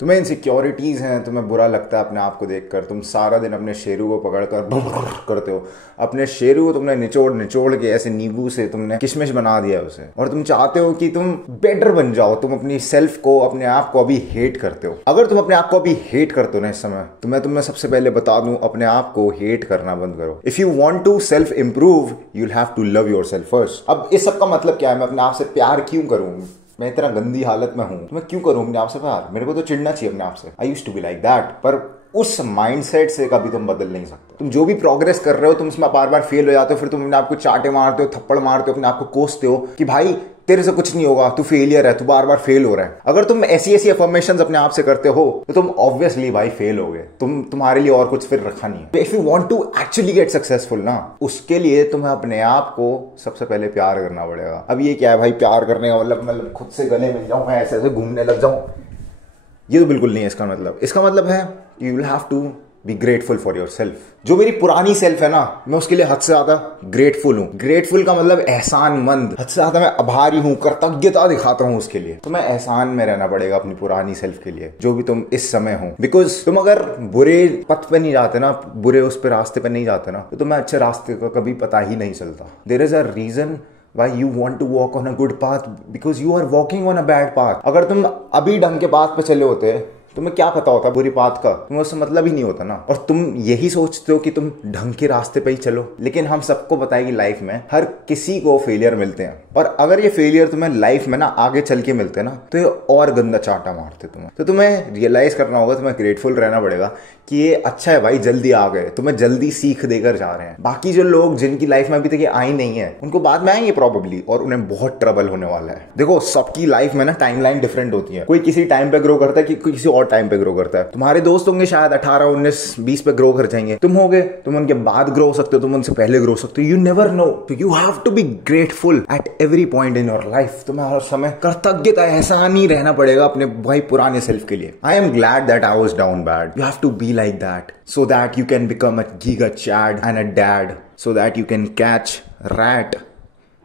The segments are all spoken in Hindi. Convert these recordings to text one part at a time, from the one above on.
तुम्हें इनसिक्योरिटीज हैं, तुम्हें बुरा लगता है अपने आप को देखकर, तुम सारा दिन अपने शेरू को पकड़कर करते हो। अपने शेरू को तुमने निचोड़ निचोड़ के ऐसे नींबू से तुमने किशमिश बना दिया है उसे, और तुम चाहते हो कि तुम बेटर बन जाओ। तुम अपनी सेल्फ को, अपने आप को अभी हेट करते हो। अगर तुम अपने आप को अभी हेट करते हो ना इस समय, तो मैं तुम्हें सबसे पहले बता दूं, अपने आप को हेट करना बंद करो। If you want to self improve, you'll have to love yourself first. अब इस सब का मतलब क्या है? मैं अपने आप से प्यार क्यों करूं? मैं इतना गंदी हालत में हूं तो मैं क्यों करूं अपने आप से प्यार? मेरे को तो चिढ़ना चाहिए अपने आप से। I used to be like that, पर उस माइंडसेट से कभी तुम बदल नहीं सकते। तुम जो भी प्रोग्रेस कर रहे हो, तुम उसमें बार बार फेल हो जाते हो, फिर तुम अपने आप को चाटे मारते हो, थप्पड़ मारते हो, अपने आप को कोसते हो कि भाई तेरे से कुछ नहीं होगा, तू फेलियर है, तू बार बार फेल हो रहा है। अगर तुम ऐसी ऐसी अफर्मेशंस अपने आप से करते हो तो तुम ऑब्वियसली भाई फेल हो गए। तुम्हारे लिए और कुछ फिर रखा नहीं है। If you want to actually get successful ना, उसके लिए तुम्हें अपने आप को सबसे पहले प्यार करना पड़ेगा। अब ये क्या है भाई प्यार करने का मतलब खुद से गले मिल जाऊं, मैं ऐसे ऐसे घूमने लग जाऊं? ये तो बिल्कुल नहीं है इसका मतलब। इसका मतलब है you will have to be grateful for your self. जो मेरी पुरानी सेल्फ है ना, मैं उसके लिए हद से ज्यादा ग्रेटफुल हूं। ग्रेटफुल का मतलब एहसानमंद। हद से ज्यादा मैं आभारी हूं, कृतज्ञता दिखाता हूं उसके लिए। तो मैं एहसान में रहना पड़ेगा अपनी पुरानी सेल्फ के लिए, जो भी तुम इस समय हो। बिकॉज तुम अगर बुरे पथ पे नहीं जाते ना, बुरे उस पे रास्ते पे नहीं जाते ना, तो तुम्हें अच्छे रास्ते का कभी पता ही नहीं चलता। There is a reason why you want to walk on a good path, because you are walking on a bad path। अगर तुम अभी ढंग के पाथ पे चले होते, तुम्हें क्या पता होता बुरी बात का? तुम्हें उससे मतलब ही नहीं होता ना। और तुम यही सोचते हो कि तुम ढंग के रास्ते पे ही चलो, लेकिन हम सबको पता है कि लाइफ में हर किसी को फेलियर मिलते हैं, और अगर ये फेलियर तुम्हें लाइफ में ना आगे चल के मिलते ना, तो ये और गंदा चाटा मारते तुम्हें। तो तुम्हें रियलाइज करना होगा, तुम्हें ग्रेटफुल रहना पड़ेगा कि ये अच्छा है भाई, जल्दी आ गए, तुम्हें जल्दी सीख देकर जा रहे हैं। बाकी जो लोग जिनकी लाइफ में अभी तक ये आई नहीं है, उनको बाद में आएंगे प्रॉब्ली, और उन्हें बहुत ट्रबल होने वाला है। देखो सबकी लाइफ में ना टाइमलाइन डिफरेंट होती है। कोई किसी टाइम पे ग्रो करता है, कि किसी और टाइम पे ग्रो करता है। तुम्हारे दोस्त होंगे शायद 18, 19, 20 पे ग्रो कर जाएंगे। तुम होगे, तुम उनके बाद ग्रो हो सकते हो, तुम उनसे पहले ग्रो हो सकते हो। You never know. You have to be grateful at every point in your life. तुम्हें हर समय कृतज्ञता, एहसानी रहना पड़ेगा अपने भाई पुराने सेल्फ के लिए। I am glad that I was down bad. You have to be like that, so that you can become a giga chad and a dad, so that you can catch rat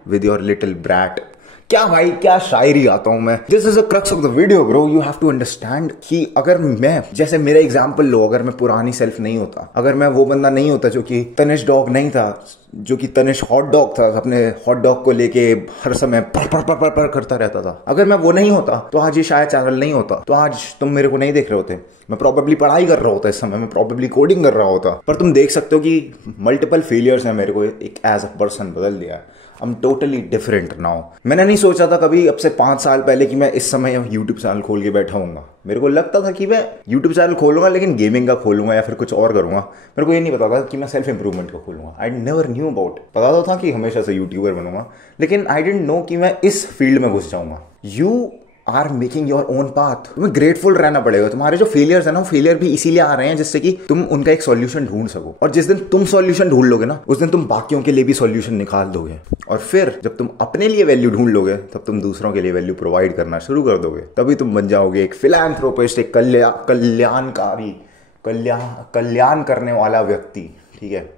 with your little brat। क्या भाई, क्या शायरी आता हूं मैं। This is a crux of the video bro. You have to understand कि अगर मैं, जैसे मेरा एग्जांपल लो, अगर मैं पुरानी सेल्फ नहीं होता, अगर मैं वो बंदा नहीं होता जो कि तनिष डॉग नहीं था, जो कि तनिष हॉट डॉग था, अपने हॉट डॉग को लेके हर समय पर पर पर पर पर करता रहता था, अगर मैं वो नहीं होता तो आज ये शायद चैनल नहीं होता, तो आज तुम मेरे को नहीं देख रहे होते। मैं प्रॉबेबली पढ़ाई कर रहा होता इस समय, मैं प्रॉबेबली कोडिंग कर रहा होता। पर तुम देख सकते हो कि मल्टीपल फेलियर्स ने मेरे को एक एज अ पर्सन बदल दिया। I'm totally different now। मैंने नहीं सोचा था कभी अब से 5 साल पहले कि मैं इस समय यूट्यूब चैनल खोल के बैठा हूँगा। मेरे को लगता था कि मैं यूट्यूब चैनल खोलूंगा, लेकिन गेमिंग का खोलूंगा या फिर कुछ और करूंगा। मेरे को ये नहीं पता था कि मैं सेल्फ इंप्रूवमेंट का खोलूंगा। I never knew about. पता तो था कि हमेशा से यूट्यूबर बनूंगा, लेकिन आई डिडंट नो कि मैं इस फील्ड में घुस जाऊंगा। You are making your own path. तुम्हें ग्रेटफुल रहना पड़ेगा। तुम्हारे जो फेलियर्स है ना, वो फेलियर भी इसीलिए आ रहे हैं जिससे कि तुम उनका एक सॉल्यूशन ढूंढ सको। और जिस दिन तुम सॉल्यूशन ढूंढ लोगे ना, उस दिन तुम बाकियों के लिए भी सॉल्यूशन निकाल दोगे। और फिर जब तुम अपने लिए वैल्यू ढूंढ लोगे, तब तुम दूसरों के लिए वैल्यू प्रोवाइड करना शुरू कर दोगे। तभी तुम बन जाओगे एक फिलैंथ्रोपिस्ट, एक कल्याणकारी, कल्याण करने वाला व्यक्ति, ठीक है,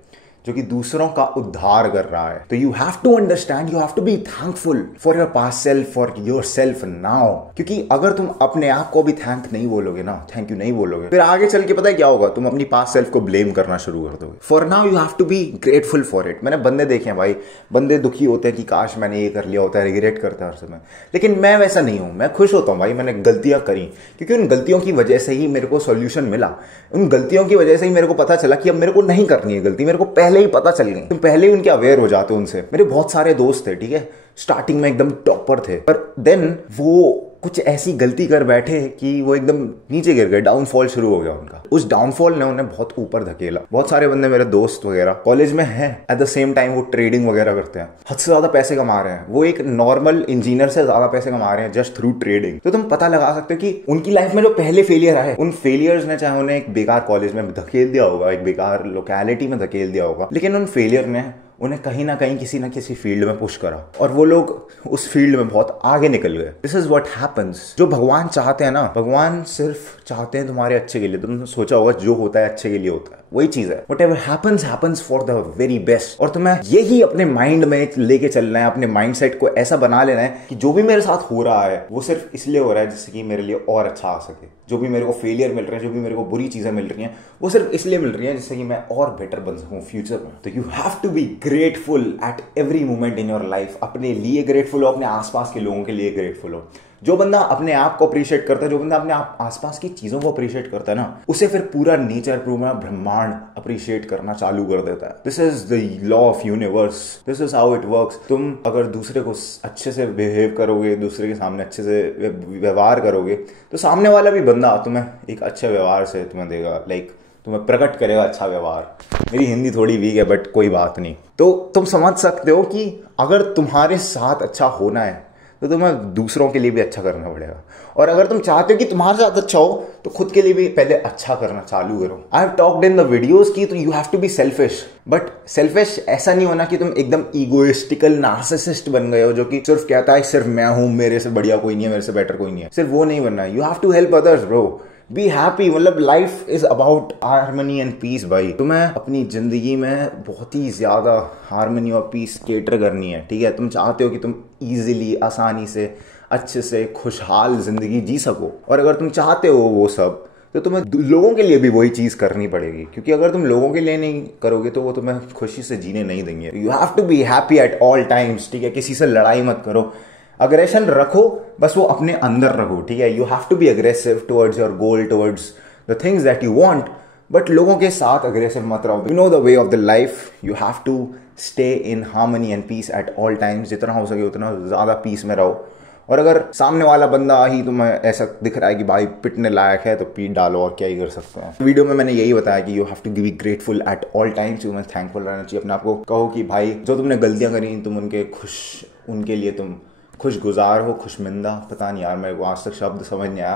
जो कि दूसरों का उद्धार कर रहा है। तो you have to understand, you have to be thankful for your past self, for your self now. क्योंकि अगर तुम अपने आप को भी थैंक नहीं बोलोगे ना, थैंक यू नहीं बोलोगे, फिर आगे चल के पता है क्या होगा? तुम अपनी पास्ट सेल्फ को ब्लेम करना शुरू कर दोगे। For now you have to be grateful for it. मैंने बंदे देखे हैं भाई, बंदे दुखी होते हैं कि काश मैंने ये कर लिया होता है, रिग्रेट करते हैं हर समय। लेकिन मैं वैसा नहीं हूं। मैं खुश होता हूं भाई मैंने गलतियां करी, क्योंकि उन गलतियों की वजह से ही मेरे को सोल्यूशन मिला। उन गलतियों की वजह से ही मेरे को पता चला कि अब मेरे को नहीं करनी है गलती। मेरे को पहले ही पता चल गई। तुम पहले ही उनके अवेयर हो जाते हो उनसे। मेरे बहुत सारे दोस्त थे, ठीक है, स्टार्टिंग में एकदम टॉपर थे, पर देन वो कुछ ऐसी गलती कर बैठे कि वो एकदम नीचे गिर गए, डाउनफॉल शुरू हो गया उनका। उस डाउनफॉल ने उन्हें बहुत ऊपर धकेला। बहुत सारे बंदे मेरे दोस्त वगैरह कॉलेज में हैं, एट द सेम टाइम वो ट्रेडिंग वगैरह करते हैं, हद से ज्यादा पैसे कमा रहे हैं। वो एक नॉर्मल इंजीनियर से ज्यादा पैसे कमा रहे हैं जस्ट थ्रू ट्रेडिंग। तो तुम पता लगा सकते हो कि उनकी लाइफ में जो पहले फेलियर आए, उन फेलियर्स ने चाहे उन्हें एक बेकार कॉलेज में धकेल दिया होगा, एक बेकार लोकेलिटी में धकेल दिया होगा, लेकिन उन फेलियर ने उन्हें कहीं ना कहीं किसी ना किसी फील्ड में पुश करा, और वो लोग उस फील्ड में बहुत आगे निकल गए। This is what happens. जो भगवान चाहते हैं ना, भगवान सिर्फ चाहते हैं तुम्हारे अच्छे के लिए। तुमने सोचा होगा जो होता है अच्छे के लिए होता है। वही चीज है, what ever happens for the very best. और तुम्हें यही अपने माइंड में लेके चलना है, अपने माइंड सेट को ऐसा बना लेना है कि जो भी मेरे साथ हो रहा है वो सिर्फ इसलिए हो रहा है जिससे कि मेरे लिए और अच्छा आ सके। जो भी मेरे को फेलियर मिल रहे हैं, जो भी मेरे को बुरी चीजें मिल रही हैं, वो सिर्फ इसलिए मिल रही हैं जिससे कि मैं और बेटर बन सकूं फ्यूचर में। तो you have to be grateful at every moment in your life. अपने लिए ग्रेटफुल हो, अपने आसपास के लोगों के लिए ग्रेटफुल हो। जो बंदा अपने आप को अप्रिशिएट करता है, जो बंदा अपने आसपास की चीजों को अप्रिशिएट करता है ना, उसे फिर पूरा नेचर, पूरा ब्रह्मांड अप्रिशिएट करना चालू कर देता है। This is the law of universe, this is how it works. तुम अगर दूसरे को अच्छे से बिहेव करोगे, दूसरे के सामने अच्छे से व्यवहार करोगे, तो सामने वाला भी बंदा तुम्हें एक अच्छे व्यवहार से तुम्हें देगा, लाइक तुम्हें प्रकट करेगा अच्छा व्यवहार। मेरी हिंदी थोड़ी वीक है बट कोई बात नहीं। तो तुम समझ सकते हो कि अगर तुम्हारे साथ अच्छा होना है तो तुम्हें दूसरों के लिए भी अच्छा करना पड़ेगा। और अगर तुम चाहते हो कि तुम्हारे साथ अच्छा हो तो खुद के लिए भी पहले अच्छा करना चालू करो। I have talked in the videos की तो you have to be selfish, but selfish ऐसा नहीं होना कि तुम एकदम ईगोइस्टिकल नार्सिसिस्ट बन गए हो जो कि सिर्फ कहता है सिर्फ मैं हूं, मेरे से बढ़िया कोई नहीं है, मेरे से बेटर कोई नहीं है। सिर्फ वो नहीं बनना है। You have to help others bro. Be happy, मतलब life is about harmony and peace भाई। तुम्हें अपनी जिंदगी में बहुत ही ज्यादा हारमोनी और पीस केटर करनी है, ठीक है। तुम चाहते हो कि तुम इजीली, आसानी से, अच्छे से खुशहाल जिंदगी जी सको, और अगर तुम चाहते हो वो सब तो तुम्हें लोगों के लिए भी वही चीज करनी पड़ेगी। क्योंकि अगर तुम लोगों के लिए नहीं करोगे तो वो तुम्हें खुशी से जीने नहीं देंगे। You have to be happy at all times, ठीक है। किसी से लड़ाई मत करो, अग्रेशन रखो, बस वो अपने अंदर रखो, ठीक है। You have to be aggressive towards your goal, towards the things that you want, but लोगों के साथ अग्रेसिव मत रहो। You know the way of the life, you have to stay in harmony and peace at all times. जितना हो सके उतना ज्यादा पीस में रहो। और अगर सामने वाला बंदा ही तुम्हें ऐसा दिख रहा है कि भाई पिटने लायक है, तो पीट डालो, और क्या ही कर सकते हैं। वीडियो में मैंने यही बताया कि you have to be grateful at all times. तुम्हें थैंकफुल रहना चाहिए। अपने आपको कहो कि भाई जो तुमने गलतियां करी तुम उनके लिए तुम खुशगुजार हो, खुशमिंदा, पता नहीं यार मेरे को आज तक शब्द समझ नहीं आया।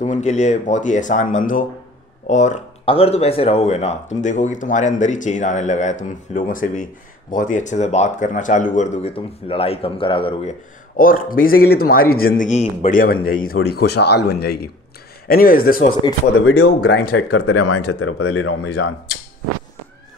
तुम उनके लिए बहुत ही एहसानमंद हो। और अगर तुम ऐसे रहोगे ना, तुम देखोगे तुम्हारे अंदर ही चेंज आने लगा है। तुम लोगों से भी बहुत ही अच्छे से बात करना चालू कर दोगे, तुम लड़ाई कम करा करोगे, और बेसिकली तुम्हारी जिंदगी बढ़िया बन जाएगी, थोड़ी खुशहाल बन जाएगी। Anyways, this was it for the video. Grind set करते रहे, माइंड सेट तेरे बदले रहो मेरी जान।